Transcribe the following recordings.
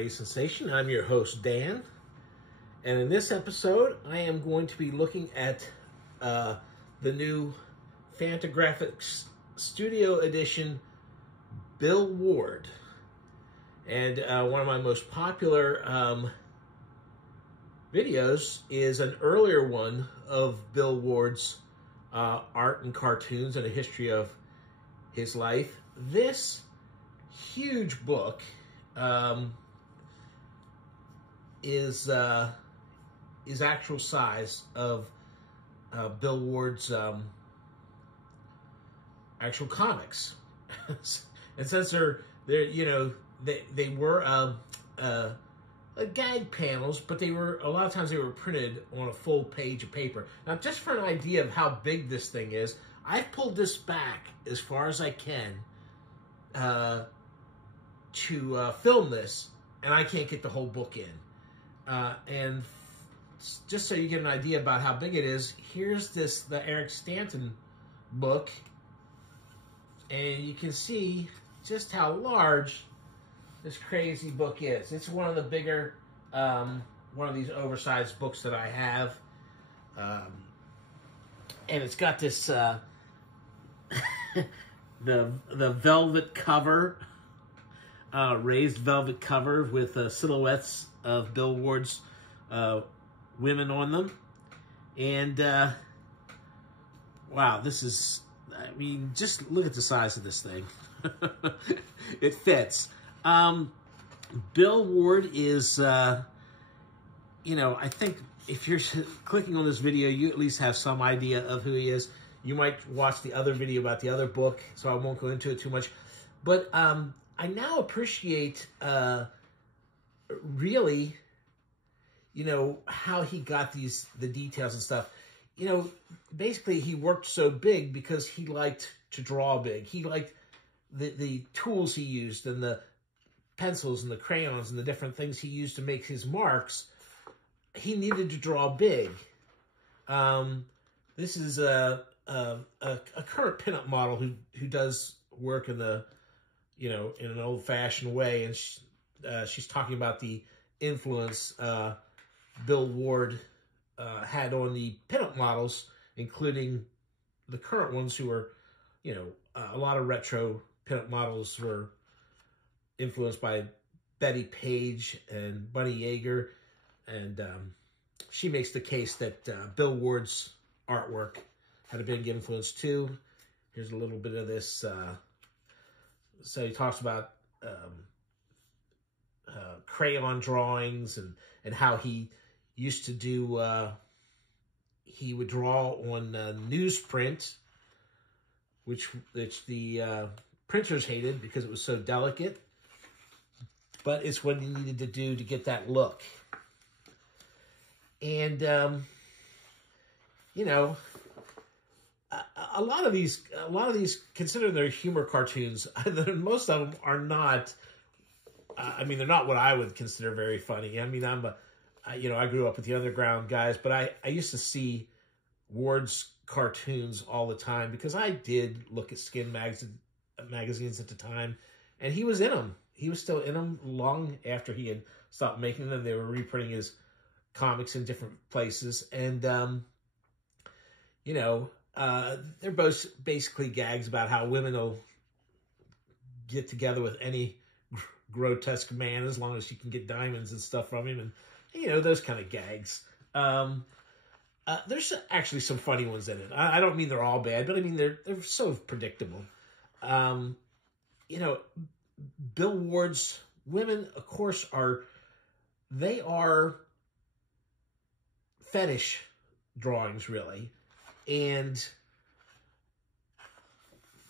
Raise Sensation. I'm your host, Dan. And in this episode, I am going to be looking at the new Fantagraphics Studio Edition Bill Ward. And one of my most popular videos is an earlier one of Bill Ward's art and cartoons and a history of his life. This huge book is actual size of Bill Ward's actual comics, and since they're they were gag panels, but they were a lot of times they were printed on a full page of paper. Now, just for an idea of how big this thing is, I've pulled this back as far as I can to film this, and I can't get the whole book in. And just so you get an idea about how big it is, here's the Eric Stanton book, and you can see just how large this crazy book is. It's one of the bigger, one of these oversized books that I have, and it's got this the velvet cover. Raised velvet cover with silhouettes of Bill Ward's women on them. And, wow, this is, I mean, just look at the size of this thing. It fits. Bill Ward is, I think if you're clicking on this video, you at least have some idea of who he is. You might watch the other video about the other book, so I won't go into it too much. But, I now appreciate, really, how he got the details and stuff. Basically he worked so big because he liked to draw big. He liked the tools he used and the pencils and the crayons and the different things he used to make his marks. He needed to draw big. This is a current pinup model who does work in the in an old-fashioned way, and she's talking about the influence Bill Ward had on the pinup models, including the current ones who are, a lot of retro pinup models were influenced by Betty Page and Bunny Yeager, and she makes the case that Bill Ward's artwork had a big influence too. Here's a little bit of this. So he talks about crayon drawings and how he used to do, he would draw on newsprint, which the printers hated because it was so delicate, but it's what he needed to do to get that look. And, a lot of these, consider they're humor cartoons. Most of them are not. I mean, they're not what I would consider very funny. I mean, I grew up with the underground guys, but I used to see Ward's cartoons all the time because I did look at Skin magazines at the time, and he was in them. He was still in them long after he had stopped making them. They were reprinting his comics in different places, and they're both basically gags about how women will get together with any grotesque man as long as you can get diamonds and stuff from him, and those kind of gags. There's actually some funny ones in it. I don't mean they're all bad, but I mean they're so predictable. Bill Ward's women, of course, are fetish drawings, really. And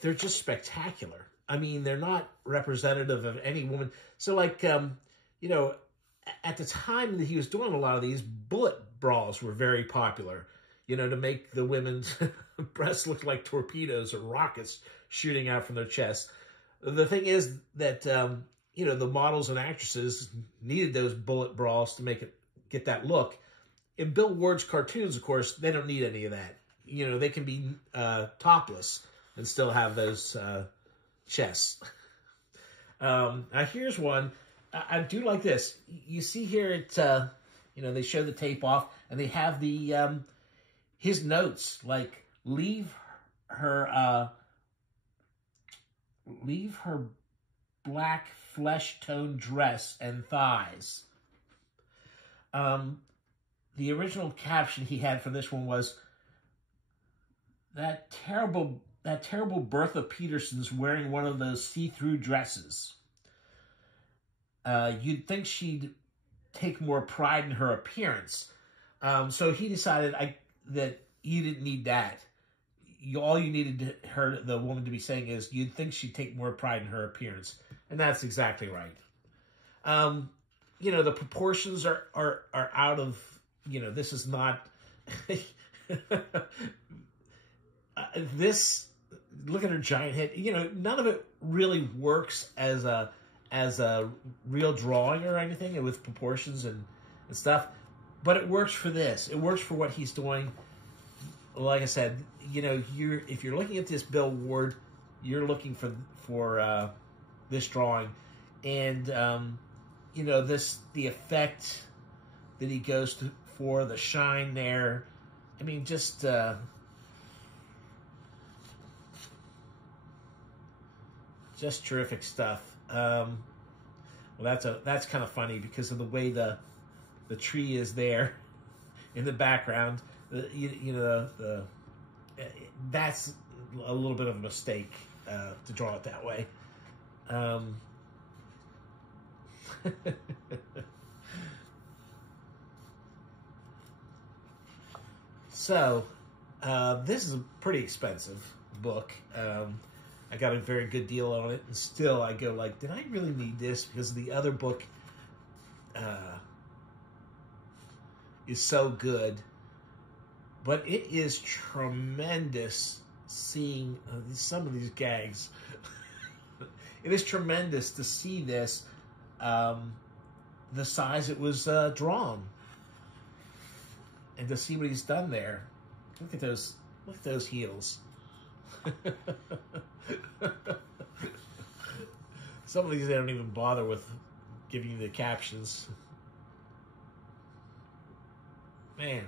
they're just spectacular. I mean, they're not representative of any woman. So, like, at the time that he was doing a lot of these, bullet bras were very popular, to make the women's breasts look like torpedoes or rockets shooting out from their chests. The thing is that, the models and actresses needed those bullet bras to get that look. In Bill Ward's cartoons, of course, they don't need any of that. They can be topless and still have those chests. Now, here's one. I do like this. You see here, it's you know, they show the tape off, and they have the his notes like leave her black flesh tone dress and thighs. The original caption he had for this one was, that terrible Bertha Peterson's wearing one of those see-through dresses. You'd think she'd take more pride in her appearance. So he decided that you didn't need that. All you needed the woman to be saying is, you'd think she'd take more pride in her appearance. And that's exactly right. You know, the proportions are out of, you know, this is not... this, look at her giant head. You know, none of it really works as a real drawing or anything with proportions and stuff, but it works for this. It works for what he's doing. Like I said, you know, if you're looking at this Bill Ward, you're looking for this drawing, and you know, the effect that he goes for, the shine there. I mean, just terrific stuff. Well, that's kind of funny because of the way the tree is there in the background. You know, that's a little bit of a mistake to draw it that way. So, this is a pretty expensive book. I got a very good deal on it, and still I go like, did I really need this? Because the other book is so good. But it is tremendous seeing some of these gags. It is tremendous to see this, the size it was drawn, and to see what he's done there. Look at those heels. Some of these they don't even bother with giving you the captions. Man.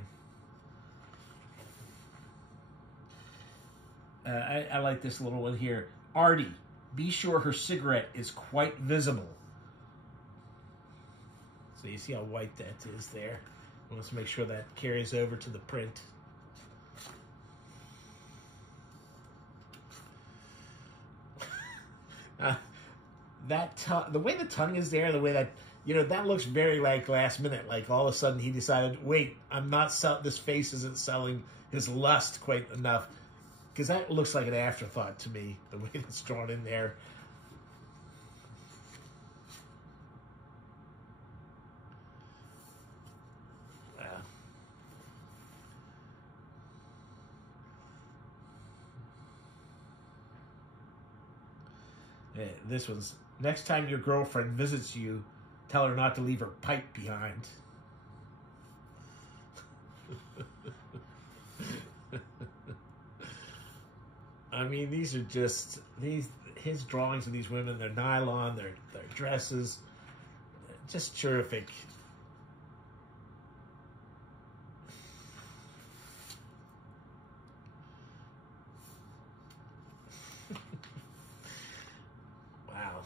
I like this little one here. Artie, be sure her cigarette is quite visible. So you see how white that is there. Let's make sure that carries over to the print. The way the tongue is there, the way that, you know, that looks very like last minute. Like all of a sudden he decided, wait, this face isn't selling his lust quite enough. Because that looks like an afterthought to me, the way it's drawn in there. This one's, next time your girlfriend visits you, tell her not to leave her pipe behind. I mean, these are just, his drawings of these women, they're nylon, their dresses, just terrific. Wow.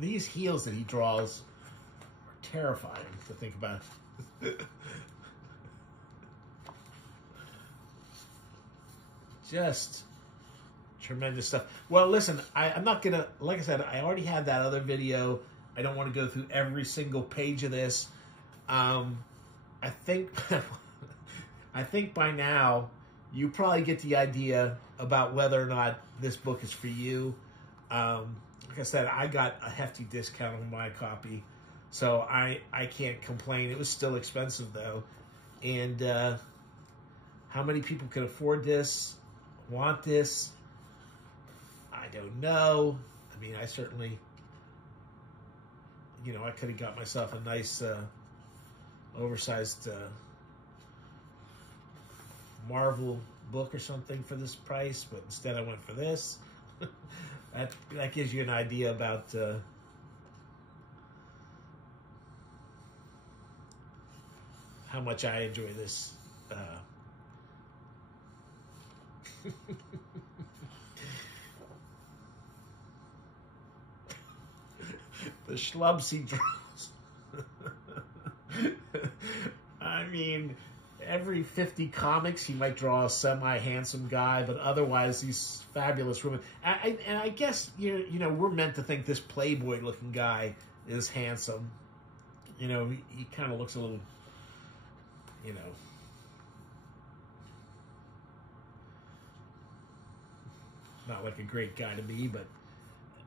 These heels that he draws are terrifying to think about. Just tremendous stuff. Well, listen, I'm not going to, like I said, I already had that other video. I don't want to go through every single page of this. I think by now you probably get the idea about whether or not this book is for you. Like I said, I got a hefty discount on my copy, so I can't complain. It was still expensive, though. And how many people can afford this? Want this? I don't know. I mean, I certainly, you know, I could have got myself a nice oversized Marvel book or something for this price, but instead I went for this. that gives you an idea about how much I enjoy this. The schlubs he draws. I mean, every 50 comics, he might draw a semi-handsome guy, but otherwise, these fabulous women. And I guess, you know, we're meant to think this Playboy-looking guy is handsome. You know, he kind of looks a little, you know, not like a great guy to me, but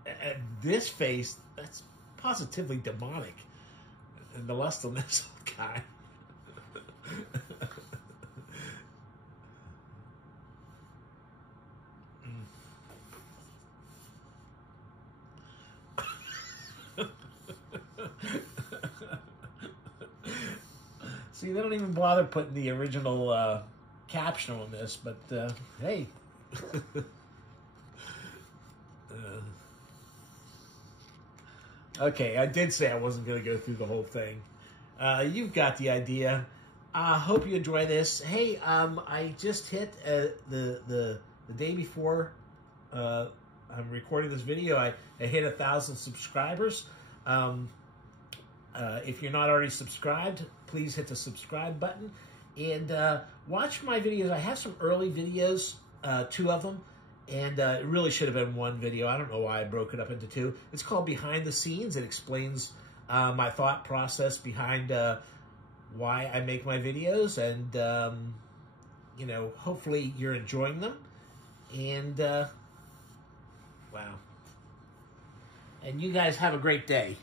at this face, that's positively demonic. And the lust on this guy. See, they don't even bother putting the original caption on this, but hey. Okay, I did say I wasn't going to go through the whole thing. You've got the idea. I hope you enjoy this. Hey, I just hit the day before I'm recording this video, I hit 1,000 subscribers. If you're not already subscribed, please hit the subscribe button. And watch my videos. I have some early videos, 2 of them. And it really should have been 1 video. I don't know why I broke it up into 2. It's called Behind the Scenes. It explains my thought process behind why I make my videos. And, you know, hopefully you're enjoying them. And, wow. And you guys have a great day.